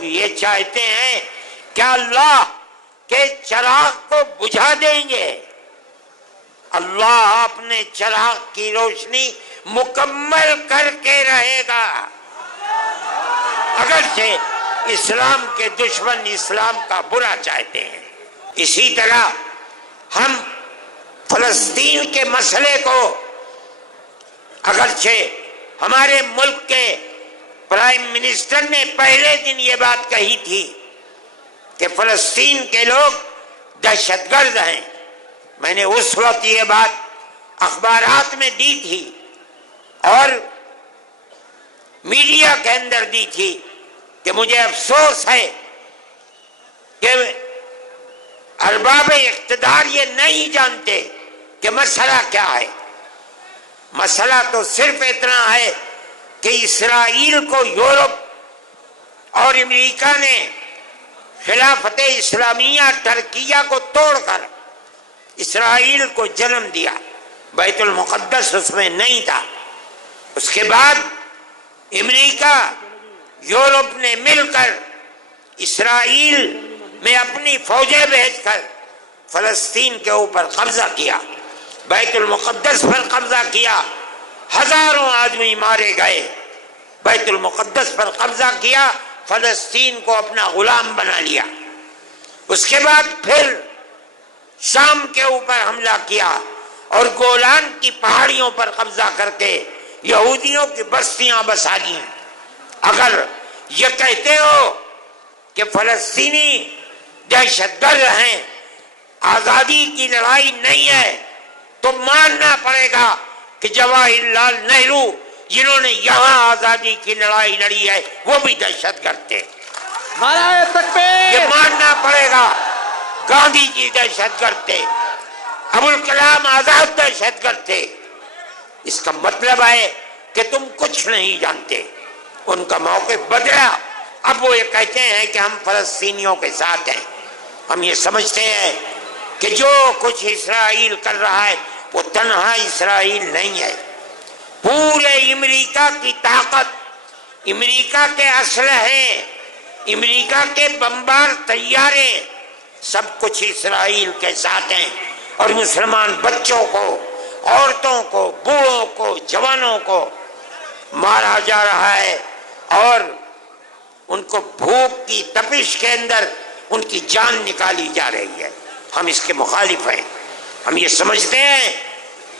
لوگ یہ چاہتے ہیں کہ اللہ کے چراغ کو بجھا دیں گے. اللہ اپنے چراغ کی روشنی مکمل کر کے رہے گا. اگرچہ اسلام کے دشمن اسلام کا برا چاہتے ہیں. اسی طرح ہم فلسطین کے مسئلے کو، اگرچہ ہمارے ملک کے پرائم منسٹر نے پہلے دن یہ بات کہی تھی کہ فلسطین کے لوگ دہشت گرد ہیں، میں نے اس وقت یہ بات اخبارات میں دی تھی اور میڈیا کے اندر دی تھی کہ مجھے افسوس ہے کہ ارباب اقتدار یہ نہیں جانتے کہ مسئلہ کیا ہے. مسئلہ تو صرف اتنا ہے کہ اسرائیل کو یورپ اور امریکہ نے خلافت اسلامیہ ترکیہ کو توڑ کر اسرائیل کو جنم دیا. بیت المقدس اس میں نہیں تھا. اس کے بعد امریکہ یورپ نے مل کر اسرائیل میں اپنی فوجیں بھیج کر فلسطین کے اوپر قبضہ کیا، بیت المقدس پر قبضہ کیا، ہزاروں آدمی مارے گئے. بیت المقدس پر قبضہ کیا، فلسطین کو اپنا غلام بنا لیا. اس کے بعد پھر شام کے اوپر حملہ کیا اور گولان کی پہاڑیوں پر قبضہ کر کے یہودیوں کی بستیاں بسا لی. اگر یہ کہتے ہو کہ فلسطینی دہشت گرد ہیں، آزادی کی لڑائی نہیں ہے، تو ماننا پڑے گا کہ جواہر لال نہرو جنہوں نے یہاں آزادی کی لڑائی لڑی ہے وہ بھی دہشت گرد تھے. یہ ماننا پڑے گا گاندھی جی دہشت گرد تھے، ابوالکلام آزاد دہشت گرد تھے. اس کا مطلب ہے کہ تم کچھ نہیں جانتے. ان کا موقف بدلا. اب وہ یہ کہتے ہیں کہ ہم فلسطینیوں کے ساتھ ہیں. ہم یہ سمجھتے ہیں کہ جو کچھ اسرائیل کر رہا ہے وہ تنہا اسرائیل نہیں ہے. پورے امریکہ کی طاقت، امریکہ کے اسلحے، امریکہ کے بمبار طیارے، سب کچھ اسرائیل کے ساتھ ہیں. اور مسلمان بچوں کو، عورتوں کو، بوڑھوں کو، جوانوں کو مارا جا رہا ہے اور ان کو بھوک کی تپش کے اندر ان کی جان نکالی جا رہی ہے. ہم اس کے مخالف ہیں. ہم یہ سمجھتے ہیں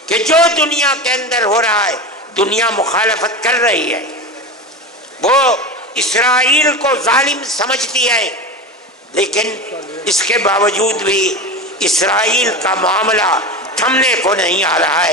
کہ جو دنیا کے اندر ہو رہا ہے دنیا مخالفت کر رہی ہے. وہ اسرائیل کو ظالم سمجھتی ہے، لیکن اس کے باوجود بھی اسرائیل کا معاملہ تھمنے کو نہیں آ رہا ہے.